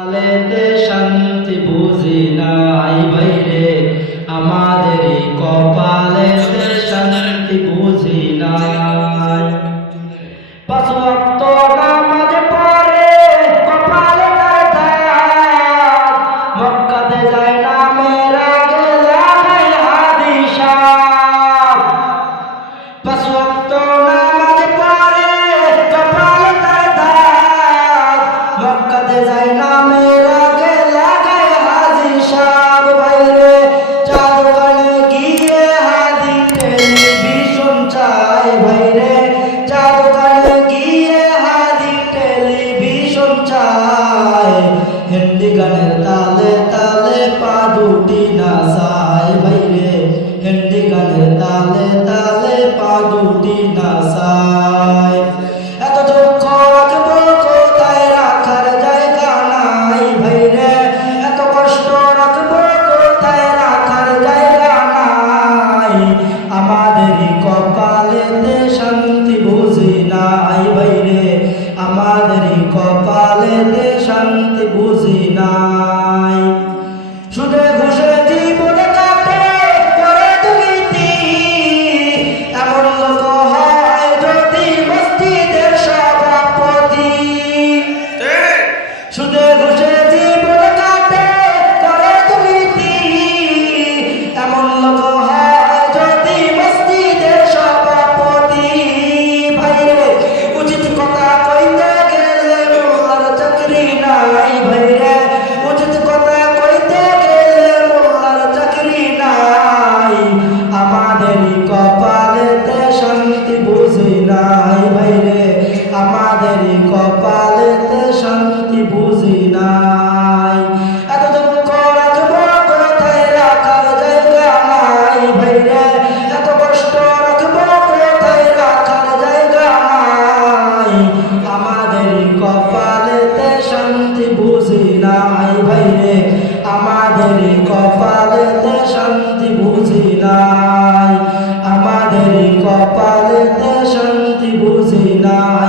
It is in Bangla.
আলেতে শান্তি বুঝি নাই বাইরে। আমার মক্কাতে যাই না মেরাকে লাগাই হাজি সাব বাইরে। চা দোকানে গিয়ে হাজি টেলিভিশন চাই বাইরে। চা দোকানে গিয়ে হাজি টেলিভিশন চাই। হিন্দি গানের তালে পাইলে শান্তি বুঝি নাই বাইরে। আমাদের কপালে শান্তি বুঝি নাই। শুধু নাই ভাইরে আমাদের কপালে শান্তি বুঝি নাই। আমাদের কপালে শান্তি বুঝি নাই।